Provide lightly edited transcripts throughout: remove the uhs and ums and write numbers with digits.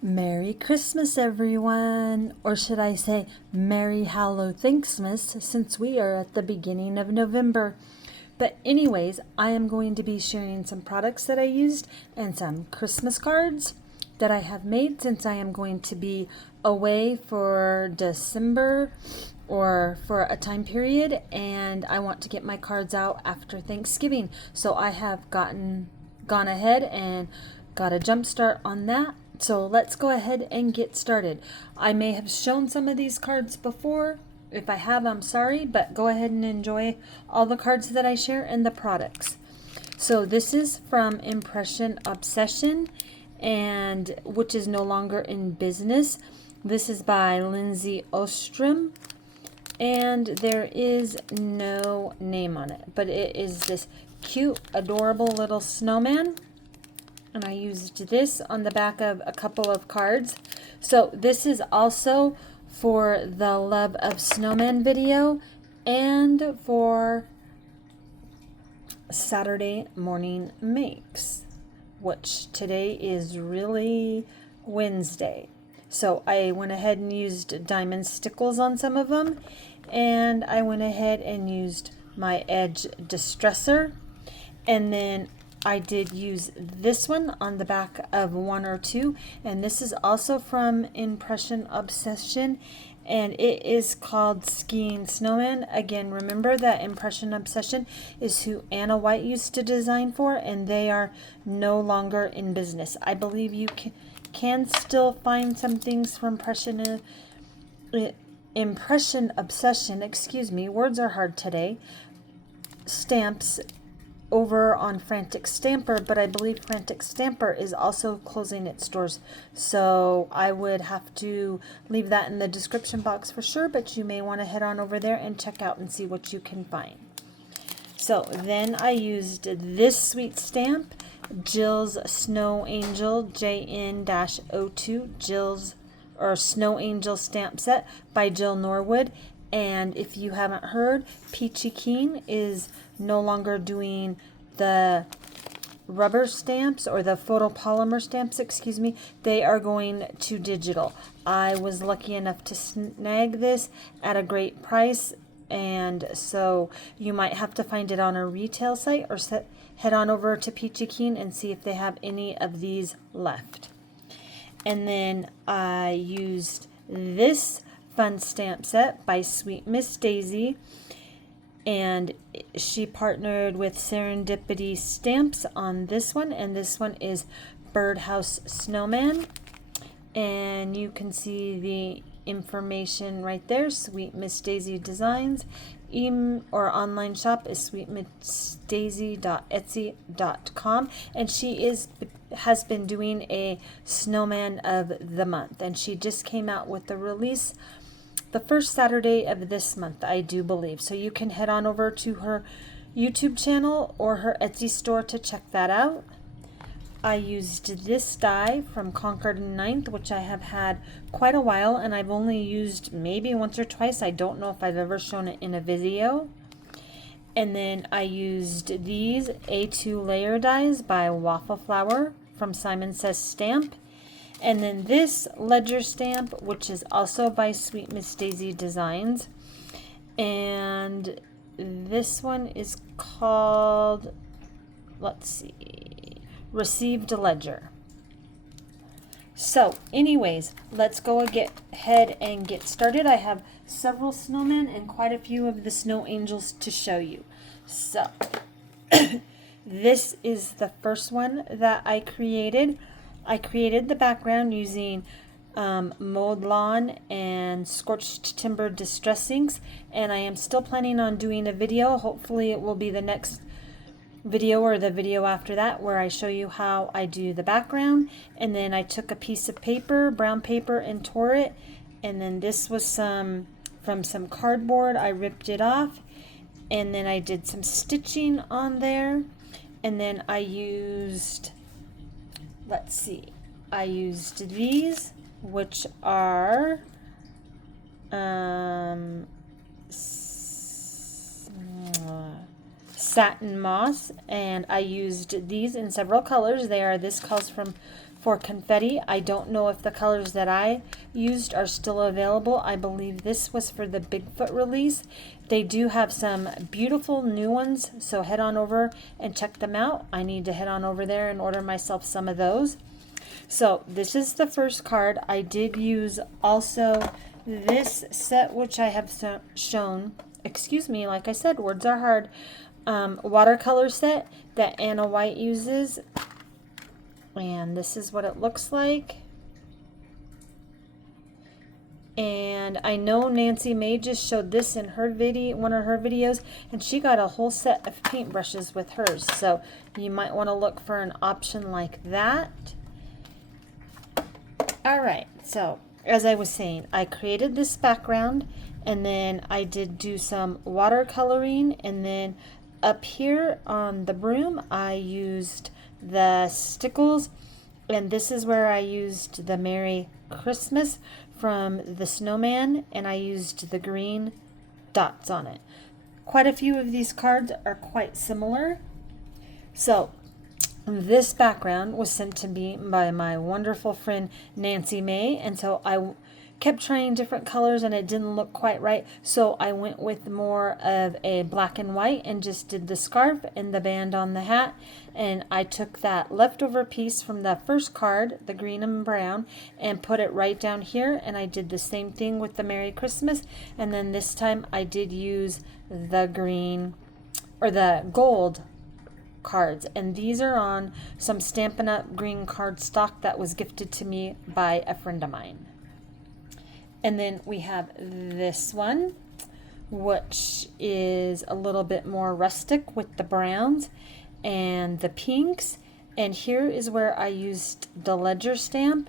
Merry Christmas, everyone! Or should I say, Merry Hallow Thanksmas, since we are at the beginning of November. But anyways, I am going to be sharing some products that I used and some Christmas cards that I have made since I am going to be away for December or for a time period, and I want to get my cards out after Thanksgiving. So I have gone ahead and got a jump start on that. So let's go ahead and get started. I may have shown some of these cards before. If I have, I'm sorry, but go ahead and enjoy all the cards that I share and the products. So this is from Impression Obsession, and which is no longer in business. This is by Lindsay Ostrom, and there is no name on it, but it is this cute, adorable little snowman. And I used this on the back of a couple of cards. So this is also for the Love of Snowman video and for Saturday morning makes, which today is really Wednesday. So I went ahead and used diamond stickles on some of them, and I went ahead and used my edge distressor, and then I did use this one on the back of one or two, and this is also from Impression Obsession, and it is called Skiing Snowman. Again, remember that Impression Obsession is who Anna White used to design for, and they are no longer in business. I believe you can still find some things from Impression Obsession, excuse me, words are hard today, stamps over on Frantic Stamper, but I believe Frantic Stamper is also closing its doors, so I would have to leave that in the description box for sure, but you may want to head on over there and check out and see what you can find. So then I used this sweet stamp, Jill's Snow Angel JN-02, Jill's or Snow Angel stamp set by Jill Norwood. And if you haven't heard, Peachy Keen is no longer doing the rubber stamps or the photopolymer stamps, excuse me. They are going to digital. I was lucky enough to snag this at a great price, and so you might have to find it on a retail site or head on over to Peachy Keen and see if they have any of these left. And then I used this fun stamp set by Sweet Miss Daisy, and she partnered with Serendipity Stamps on this one, and this one is Birdhouse Snowman, and you can see the information right there. Sweet Miss Daisy Designs, or online shop is sweetmissdaisy.etsy.com, and she has been doing a snowman of the month, and she just came out with the release the first Saturday of this month, I do believe. So you can head on over to her YouTube channel or her Etsy store to check that out. I used this die from Concord 9th, which I have had quite a while, and I've only used maybe once or twice. I don't know if I've ever shown it in a video. And then I used these A2 layer dies by Waffle Flower from Simon Says Stamp. And then this ledger stamp, which is also by Sweet Miss Daisy Designs. And this one is called, let's see, Received Ledger. So anyways, let's go ahead and get started. I have several snowmen and quite a few of the snow angels to show you. So this is the first one that I created. I created the background using mowed lawn and scorched timber distress inks, and I am still planning on doing a video. Hopefully it will be the next video or the video after that, where I show you how I do the background. And then I took a piece of paper, brown paper, and tore it, and then this was from some cardboard. I ripped it off, and then I did some stitching on there, and then I used, let's see, I used these, which are Satin Moss, and I used these in several colors. This calls for confetti. I don't know if the colors that I used are still available. I believe this was for the Bigfoot release. They do have some beautiful new ones, so head on over and check them out. I need to head on over there and order myself some of those. So this is the first card. I did use also this set, which I have shown, excuse me, like I said, words are hard, watercolor set that Anna White uses. And this is what it looks like. And I know Nancy May just showed this in her video, one of her videos, and she got a whole set of paintbrushes with hers. So you might want to look for an option like that. All right, so as I was saying, I created this background, and then I did do some watercoloring, and then up here on the broom I used the stickles, and this is where I used the Merry Christmas from the snowman, and I used the green dots on it. Quite a few of these cards are quite similar. So this background was sent to me by my wonderful friend Nancy May, and so I kept trying different colors and it didn't look quite right, so I went with more of a black and white and just did the scarf and the band on the hat. And I took that leftover piece from the first card, the green and brown, and put it right down here, and I did the same thing with the Merry Christmas. And then this time I did use the green or the gold cards, and these are on some Stampin' Up! Green cardstock that was gifted to me by a friend of mine. And then we have this one, which is a little bit more rustic with the browns and the pinks. And here is where I used the ledger stamp.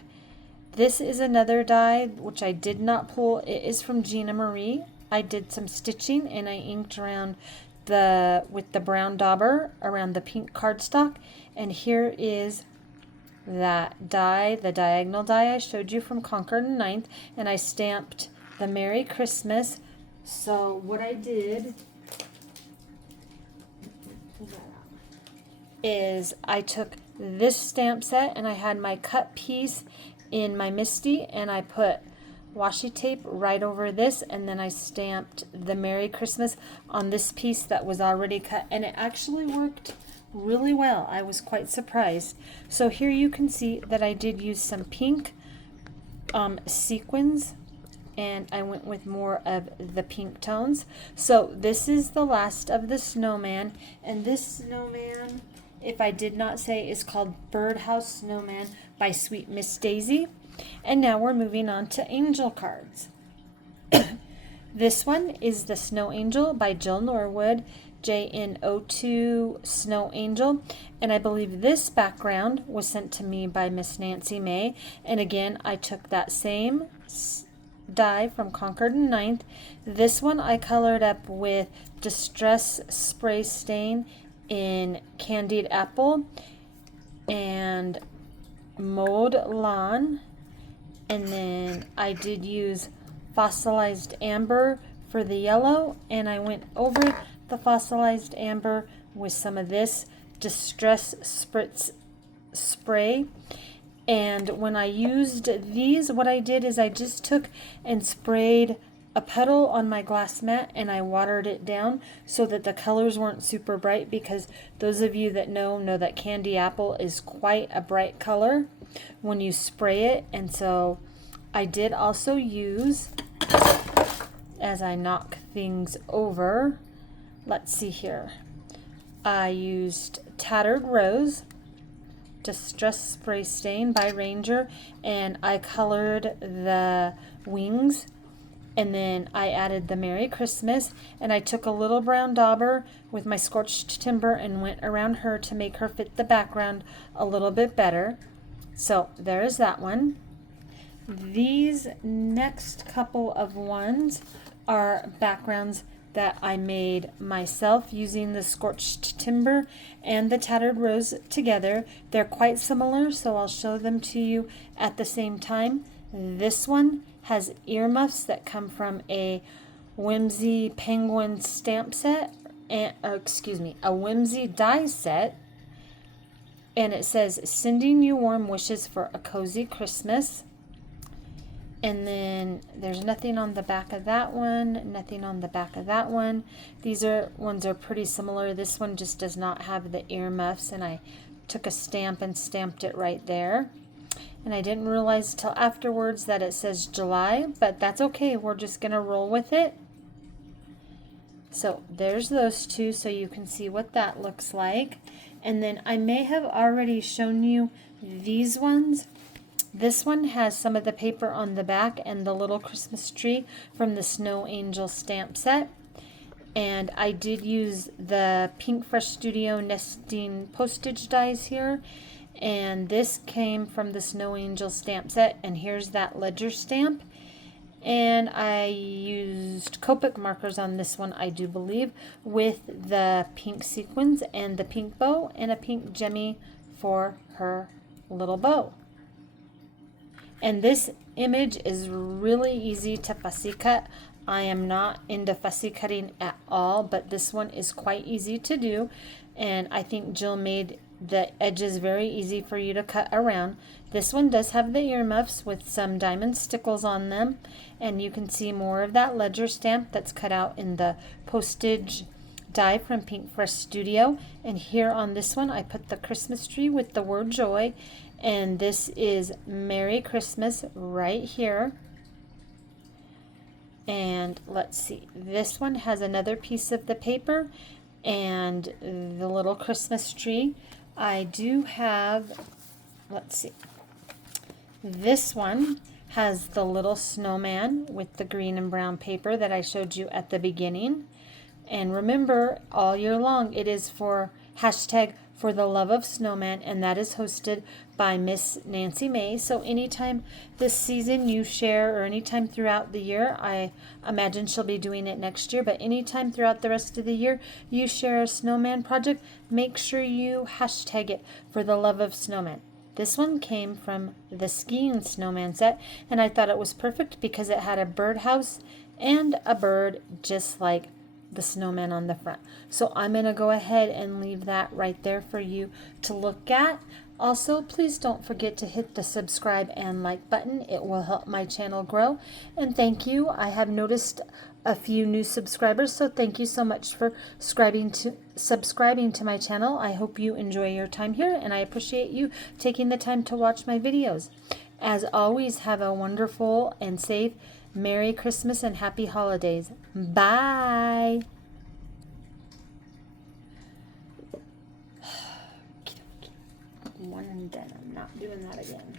This is another die which I did not pull. It is from Gina Marie. I did some stitching and I inked around with the brown dauber around the pink cardstock. And here is that die, the diagonal die I showed you from Concord and Ninth, and I stamped the Merry Christmas. So what I did is I took this stamp set and I had my cut piece in my Misty, and I put washi tape right over this, and then I stamped the Merry Christmas on this piece that was already cut, and it actually worked really well. I was quite surprised. So here you can see that I did use some pink sequins, and I went with more of the pink tones. So this is the last of the snowman, and this snowman, if I did not say, is called Birdhouse Snowman by Sweet Miss Daisy. And now we're moving on to angel cards. This one is the Snow Angel by Jill Norwood, JN02 Snow Angel, and I believe this background was sent to me by Miss Nancy May. And again, I took that same die from Concord and Ninth. This one I colored up with Distress Spray Stain in Candied Apple and Mowed Lawn, and then I did use Fossilized Amber for the yellow, and I went over the Fossilized Amber with some of this Distress Spritz spray. And when I used these, what I did is I just took and sprayed a petal on my glass mat and I watered it down so that the colors weren't super bright, because those of you that know that candy apple is quite a bright color when you spray it. And so I did also use, as I knock things over, let's see here, I used Tattered Rose Distress Spray Stain by Ranger, and I colored the wings, and then I added the Merry Christmas, and I took a little brown dauber with my Scorched Timber and went around her to make her fit the background a little bit better. So there's that one. These next couple of ones are backgrounds that I made myself using the Scorched Timber and the Tattered Rose together. They're quite similar, so I'll show them to you at the same time. This one has earmuffs that come from a Whimsy Penguin stamp set and a whimsy die set. And it says, sending you warm wishes for a cozy Christmas. And then there's nothing on the back of that one, nothing on the back of that one. These ones are pretty similar. This one just does not have the earmuffs, and I took a stamp and stamped it right there. And I didn't realize till afterwards that it says July, but that's okay. We're just going to roll with it. So there's those two, so you can see what that looks like. And then I may have already shown you these ones. This one has some of the paper on the back and the little Christmas tree from the Snow Angel stamp set. And I did use the Pink Fresh Studio nesting postage dies here. And this came from the Snow Angel stamp set. And here's that ledger stamp. And I used Copic markers on this one, I do believe, with the pink sequins and the pink bow and a pink gemmy for her little bow. And this image is really easy to fussy cut. I am not into fussy cutting at all, but this one is quite easy to do. And I think Jill made the edges very easy for you to cut around. This one does have the earmuffs with some diamond stickles on them. And you can see more of that ledger stamp that's cut out in the postage die from Pink Fresh Studio. And here on this one, I put the Christmas tree with the word joy. And this is Merry Christmas right here. And let's see, this one has another piece of the paper and the little Christmas tree. I do have, let's see, this one has the little snowman with the green and brown paper that I showed you at the beginning. And remember, all year long, it is for hashtag for the love of snowman, and that is hosted by Miss Nancy May. So anytime this season you share, or anytime throughout the year, I imagine she'll be doing it next year, but anytime throughout the rest of the year you share a snowman project, make sure you hashtag it for the love of snowman. This one came from the skiing snowman set, and I thought it was perfect because it had a birdhouse and a bird just like the snowman on the front. So I'm going to go ahead and leave that right there for you to look at. Also, please don't forget to hit the subscribe and like button. It will help my channel grow. And thank you. I have noticed a few new subscribers, so thank you so much for subscribing to my channel. I hope you enjoy your time here, and I appreciate you taking the time to watch my videos. As always, have a wonderful and safe Merry Christmas and Happy Holidays. Bye. One and done. I'm not doing that again.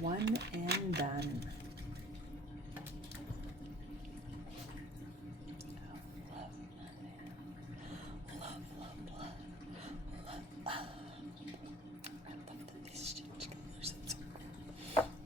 One and done.